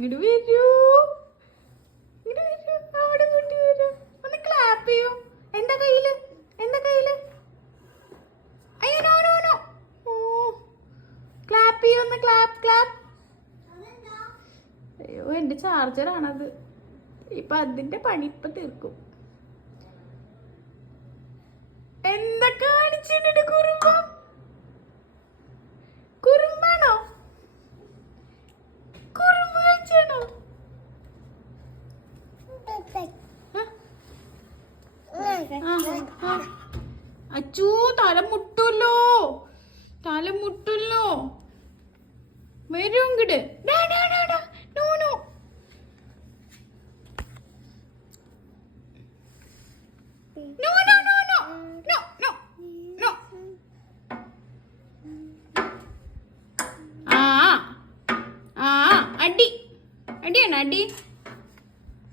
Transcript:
ഇങ്ങോട്ട് വരൂ, അവിടെ കുട്ടി വരൂ. ഒന്ന് ക്ലാപ്പ് ചെയ്യൂ. എന്താ കയ്യില്? അയ്യോ നോ നോ നോ. ഓ ക്ലാപ്പ് ചെയ്യൂ, ഒന്ന് ക്ലാപ്പ്. അയ്യോ എന്റെ ചാർജറാണത്. ഇപ്പൊ അതിന്റെ പണി ഇപ്പൊ തീർക്കും. എന്താ കാണിച്ചിട്ട് കുറുമ്പാണോ? കുറുമ്പ് കാണിച്ചാണോ? അച്ചൂ തല മുട്ടല്ലോ. വരും ഇങ്ങട്. നോ അടിയാണ് അടി.